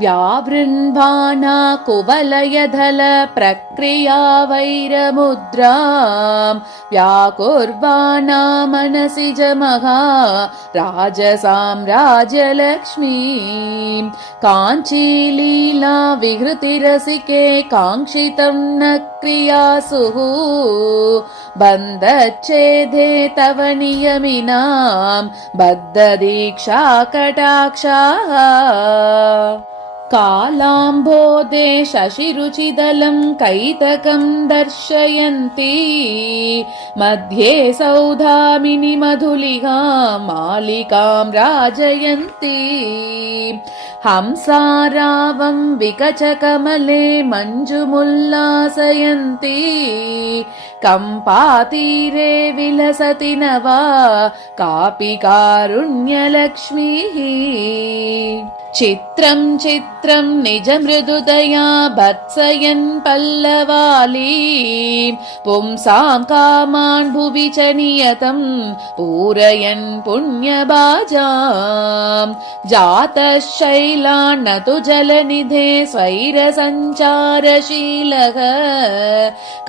व्यावृण्वाना कुवलयधल प्रक्रिया वैरमुद्राम् व्याकुर्वाणा मनसि जमहा राजसाम्राज्यलक्ष्मीम् काञ्चीलीला विहृतिरसिके काङ्क्षितं न क्रियासुः बन्धच्छेदे तव नियमिनाम् बद्धदीक्षा कटाक्षाः कालाम्भोदे शशिरुचिदलं कैतकं दर्शयन्ती मध्ये सौधामिनि मधुलिकां मालिकां राजयन्ती हंसारावं विकचकमले मञ्जुमुल्लासयन्ती कम्पातीरे विलसति न वा कापि कारुण्यलक्ष्मीः चित्रं चित्रं निज मृदुदया भत्सयन् पल्लवाली पुंसां कामान् भुवि च नियतं पूरयन् पुण्यबाजाम् जातः शैलान्नतु जलनिधे स्वैरसञ्चारशीलः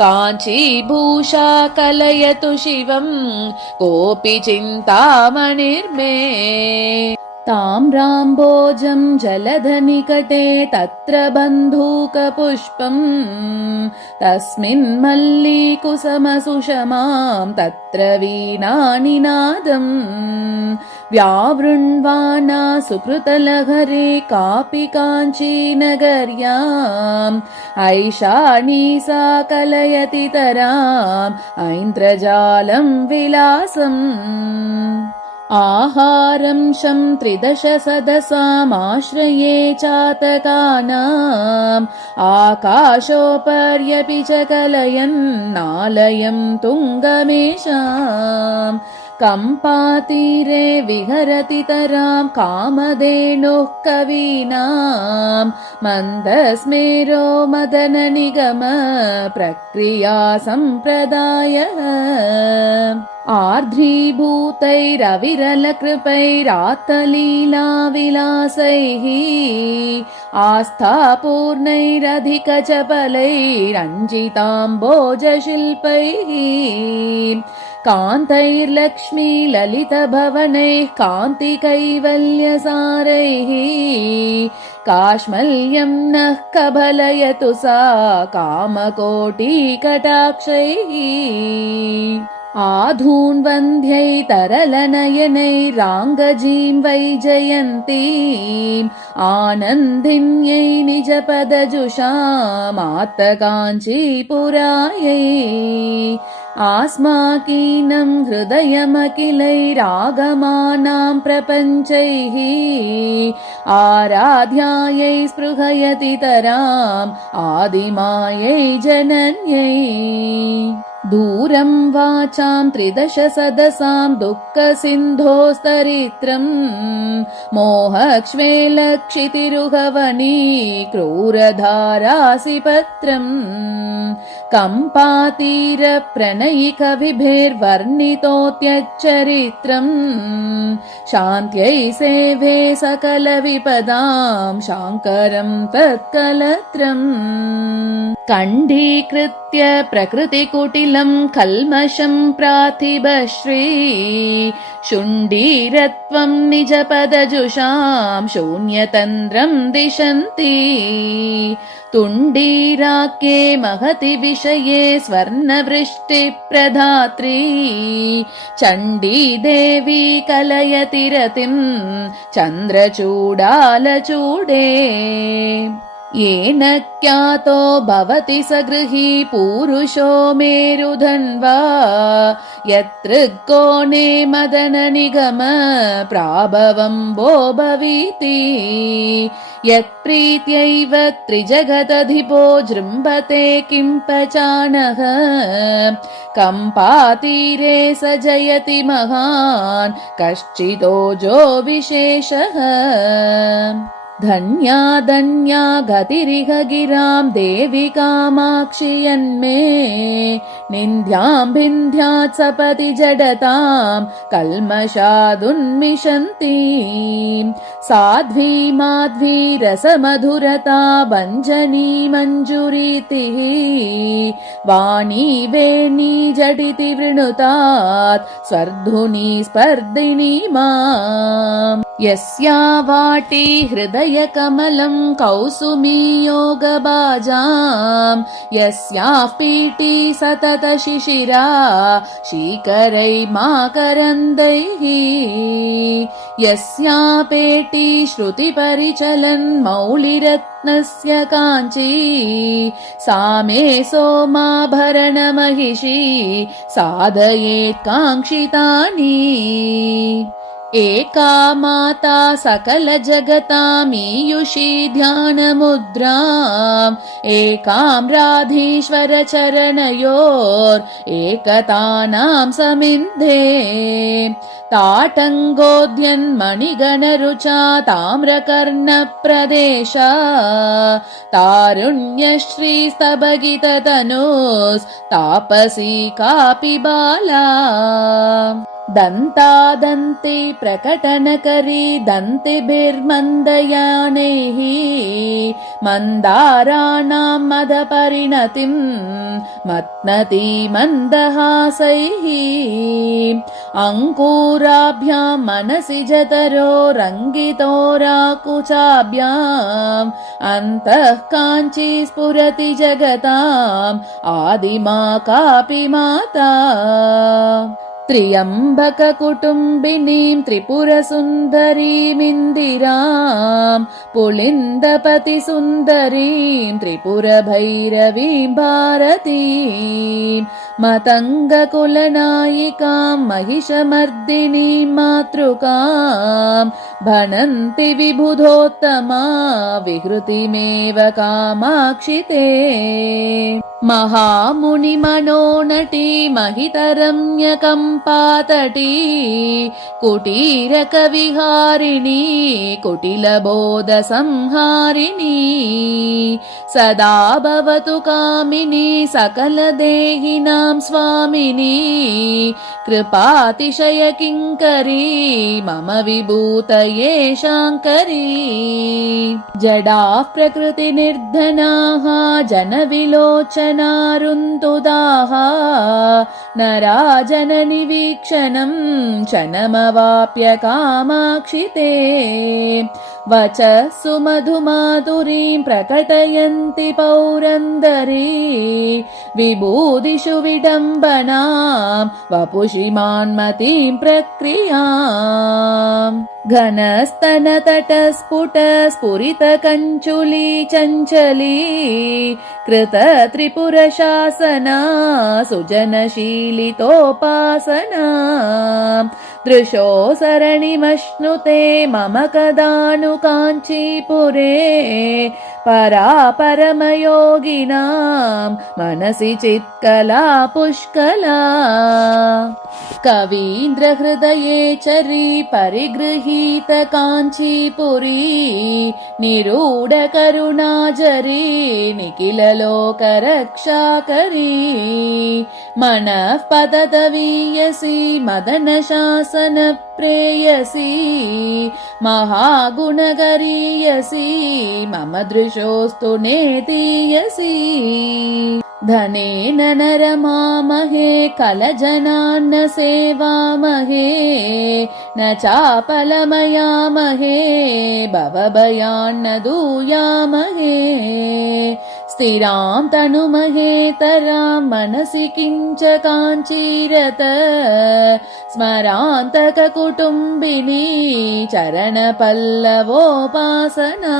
काञ्चीभूषा कलयतु शिवं कोऽपि चिन्तामणिर्मे ताम्राम्भोजं जलधनिकटे तत्र बन्धूकपुष्पम् तस्मिन् मल्लीकुसमसुषमां तत्र वीणानिनादम् व्यावृण्वाना सुकृतलहरे कापि काञ्चीनगर्याम् ऐशानी सा कलयति तराम् ऐन्द्रजालं विलासम् आहारं शं त्रिदश सदसामाश्रये चातकानाम् आकाशोपर्यपि च कलयन्नालयं तुङ्गमेषाम् कम्पातीरे विहरति तरां कामधेनुः कवीनाम् मन्दस्मेरो मदननिगम प्रक्रिया सम्प्रदायः आर्द्रीभूतैरविरलकृपैरात्तलीलाविलासैः आस्थापूर्णैरधिकचपलैरञ्जिताम्बोजशिल्पैः कान्तैर्लक्ष्मी ललितभवनैः कान्तिकैवल्यसारैः काश्मल्यं नः कबलयतु सा कामकोटिकटाक्षैः आधून्वन्ध्यै तरलनयनैराङ्गजीं वैजयन्तीम् आनन्दिन्यै निजपदजुषामात्तकाञ्चीपुरायै आस्माकीनं हृदयमखिलैरागमानां प्रपञ्चैः आराध्यायै स्पृहयति तराम् आदिमायै जनन्यै दूरं वाचां त्रिदश सदसां दुःखसिन्धोस्तरित्रम् मोहक्ष्वेलक्षितिरुहवनी क्रूरधारासिपत्रम् कम्पातीरप्रणयिकविभेर्वर्णितोऽत्यच्चरित्रम् शान्त्यै सेवे सकलविपदां शाङ्करं तत्कलत्रम् कण्ठीकृत्य प्रकृतिकुटिलं कल्मषं प्रातिभश्री शुण्डीरत्वं निजपदजुषां शून्यतन्द्रं दिशन्ति तुण्डीराख्ये महति विषये स्वर्णवृष्टिप्रधात्री चण्डी देवी कलयति रतिं चन्द्रचूडालचूडे येन ख्यातो भवति स गृही पूरुषो मेरुधन्वा यत्र कोणे मदननिगम प्राभवं वो भवीति यत्प्रीत्यैव त्रिजगदधिपो जृम्भते किं पचानः कम्पातीरे स जयति महान् कश्चिदोजो विशेषः धन्या धन्या गतिरिह गिरां देवि कामाक्षि यन्मे निन्द्यां भिन्द्यात् सपति जडतां कल्मषादुन्मिषन्तीं साध्वी माध्वी रसमधुरता भञ्जनी मञ्जुरीतिः वाणी वेणी जडिति वृणुतात् स्वर्धुनी स्पर्धिनी माम् यस्या वाटी हृदयकमलं कौसुमी योगबाजां यस्याः पीठी सतत शिशिरा शीकरै माकरन्दैः यस्या पेटी श्रुतिपरिचलन् मौलिरत्नस्य काञ्ची सा मे सोमाभरणमहिषी साधयेत् काङ्क्षितानि एका माता सकलजगतामीयुषी ध्यानमुद्राम् एकां राधीश्वर चरणयोरेकतानां समिन्धे ताटङ्गोद्यन्मणिगणरुचा ताम्रकर्णप्रदेशा तारुण्यश्रीस्तभगिततनुस्तापसी कापि बाला दन्तादन्ते प्रकटनकरी दन्तिभिर्मन्दयानैः मन्दाराणां मदपरिणतिं मत्नति मन्दहासैः अङ्कुराभ्यां मनसि जतरो रङ्गितोराकुचाभ्याम् अन्तः काञ्ची स्फुरति जगताम् आदिमा कापि माता त्र्यम्बककुटुम्बिनीं त्रिपुरसुन्दरीमिन्दिरां पुलिन्दपतिसुन्दरीं त्रिपुरभैरवीं भारतीं मतङ्गकुलनायिकां महिषमर्दिनीं मातृकां भणन्ति विबुधोत्तमा विहृतिमेव कामाक्षि ते महामुनिमनोनटी महितरम्यकम्पातटी कुटीरकविहारिणी कुटिलबोधसंहारिणी सदा भवतु कामिनी सकलदेहिनां स्वामिनी कृपातिशयकिङ्करी मम विभूतये शाङ्करी जडाः प्रकृतिनिर्धनाः जनविलोचनारुन्तुदाः नराजननिवीक्षणं क्षणमवाप्य कामाक्षि ते वचः सुमधुमाधुरीं प्रकटयन्ति पौरन्दरी विभूदिषु विडम्बनां वपुषि मान्मतीं प्रक्रियाम् घनस्तनतटस्फुट स्फुरितकञ्चुली चञ्चली कृत त्रिपुरशासना सुजनशीलितोपासना दृशो सरणिमश्नुते मम कदानु काञ्चीपुरे परापरमयोगिनां मनसि चित्कला पुष्कला कवीन्द्रहृदये चरी परिगृहीत काञ्चीपुरी निरूढकरुणाजरी निखिललोकरक्षाकरी मनः पततवीयसी मदनशासन प्रेयसी महागुणगरीयसी मम दृशोऽस्तु नेतीयसी धनेन नरमामहे कलजनान्न सेवामहे न चापलमयामहे भवभयान्न दूयामहे स्थिरां तनुमहेतरां मनसि किञ्च काञ्चीरत स्मरान्तककुटुम्बिनी चरणपल्लवोपासना